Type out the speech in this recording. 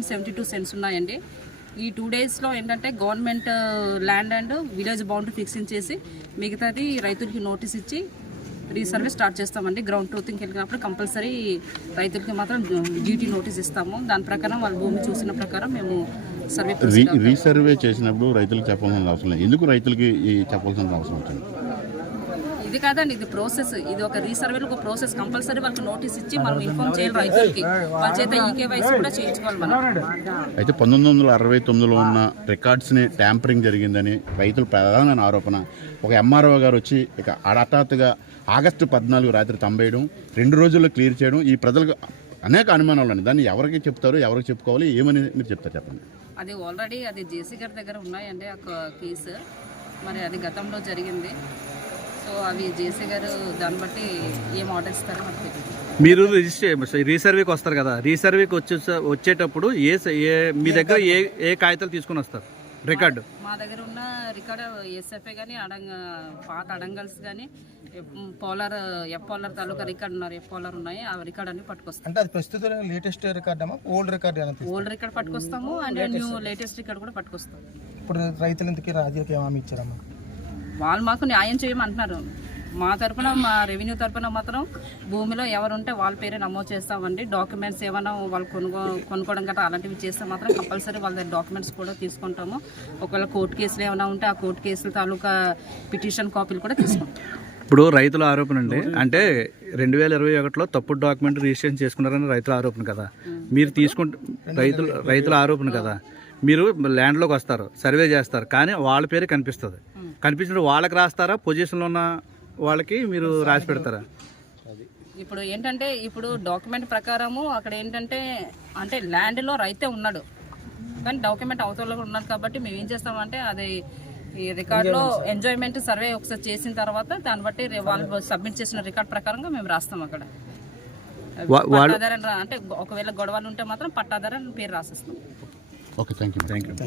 1.72 cents ఉన్నాయండి. ఈ 2 డేస్లో ఏంటంటే government land and village boundary fixing చేసి మిగతాది రైతులకి నోటీస్ ఇచ్చి రీసర్వే స్టార్ట్ చేస్తామండి. గ్రౌండ్ ట్రూతింగ్కి వెళ్ళినప్పుడు కంపల్సరీ రైతులకి మాత్రం జీటీ నోటీస్ ఇస్తాము. దాని ప్రకారం వాళ్ళ భూమి చూసిన ప్రకారం మేము సర్వే రీసర్వే చేసినప్పుడు రైతులకు చెప్పాల్సిన అవసరం లేదు. ఎందుకు రైతులకి చెప్పాల్సిన అవసరం వచ్చింది? ఇది కాదండి, ఇది ప్రాసెస్. ఇది ఒక రీసర్వేలో ఒక ప్రాసెస్. కంపల్సరీ వాళ్ళకి నోటీస్ ఇచ్చి మనం ఇన్ఫార్మ్ చేయాలి రైతులకి. వాళ్ళ చేత ఈకేవైసీ కూడా చేయించుకోవాలి మనం. అయితే 1969లో ఉన్న రికార్డ్స్ని ట్యాంపరింగ్ జరిగిందని రైతుల ప్రధానమైన ఆరోపణ. ఒక ఎంఆర్ఓ గారు వచ్చి ఇక హఠాత్తుగా ఆగస్టు 14 రాత్రి తంబేయడం, 2 రోజుల్లో క్లియర్ చేయడం, ఈ ప్రజలకు అనేక అనుమానాలు అండి. దాన్ని ఎవరికి చెప్తారు, ఎవరికి చెప్పుకోవాలి, ఏమని మీరు చెప్తారు చెప్పండి. అది ఆల్రెడీ అది జేసీ గారి దగ్గర ఉన్నాయండి ఆ కేసు. మరి అది గతంలో జరిగింది. సో అవి జేసీ గారు దాన్ని బట్టి ఏం ఆర్డర్ ఇస్తారో మనకు తెలియదు. మీరు రీసర్వేకి వస్తారు కదా, రీసర్వేకి వచ్చేటప్పుడు మీ దగ్గర ఏ కాగితాలు తీసుకుని వస్తారు? రికార్డు మా దగ్గర ఉన్న రికార్డు ఎస్ఎఫ్ఏ కానీ పాత అడంగల్స్ కానీ పోలార్ పోలార్ తాలూకా రికార్డు ఉన్నారు, పోలార్ ఉన్నాయి. ఆ రికార్డు అన్ని పట్టుకొస్తాం. అంటే అది ప్రస్తుతం లేటెస్ట్ రికార్డ్ అమ్మా, ఓల్డ్ రికార్డ్? ఓల్డ్ రికార్డ్ పట్టుకొస్తాము అండ్ న్యూ లేటెస్ట్ రికార్డు కూడా పట్టుకొస్తాం. ఇప్పుడు రైతులు ఇంతకీ రాజకీయ ఏమీ ఇచ్చారమ్మా? వాళ్ళు మాకు న్యాయం చేయమంటున్నారు. మా తరపున, మా రెవెన్యూ తరపున మాత్రం భూమిలో ఎవరుంటే వాళ్ళ పేరే నమోదు చేస్తామండి. డాక్యుమెంట్స్ ఏమైనా వాళ్ళు కొనుక్కోవడం గట్రా అలాంటివి చేస్తే మాత్రం కంపల్సరీ వాళ్ళ దగ్గర డాక్యుమెంట్స్ కూడా తీసుకుంటాము. ఒకవేళ కోర్టు కేసులు ఏమైనా ఉంటే ఆ కోర్టు కేసుల తాలూకా పిటిషన్ కాపీలు కూడా తీసుకుంటాం. ఇప్పుడు రైతుల ఆరోపణ అండి, అంటే 2021లో తప్పుడు డాక్యుమెంట్ రిజిస్ట్రేషన్ చేసుకున్నారని రైతుల ఆరోపణ కదా. మీరు రైతుల ఆరోపణ కదా. మీరు ల్యాండ్లోకి వస్తారు, సర్వే చేస్తారు, కానీ వాళ్ళ పేరే కనిపిస్తుంది. కనిపించిన వాళ్ళకి రాస్తారా, పొజిషన్లో ఉన్న వాళ్ళకి మీరు రాసి పెడతారా? ఇప్పుడు ఏంటంటే ఇప్పుడు డాక్యుమెంట్ ప్రకారము అక్కడ ఏంటంటే అంటే ల్యాండ్లో రైతే ఉన్నాడు, కానీ డాక్యుమెంట్ అవతల ఉన్నాడు. కాబట్టి మేము ఏం చేస్తామంటే అది ఈ రికార్డులో ఎంజాయ్మెంట్ సర్వే ఒకసారి చేసిన తర్వాత దాన్ని బట్టి వాళ్ళు సబ్మిట్ చేసిన రికార్డ్ ప్రకారంగా మేము రాస్తాం. అక్కడ పట్టాదారు అంటే ఒకవేళ గొడవలు ఉంటే మాత్రం పట్టాదారు పేరు రాసిస్తాం. Okay, thank you.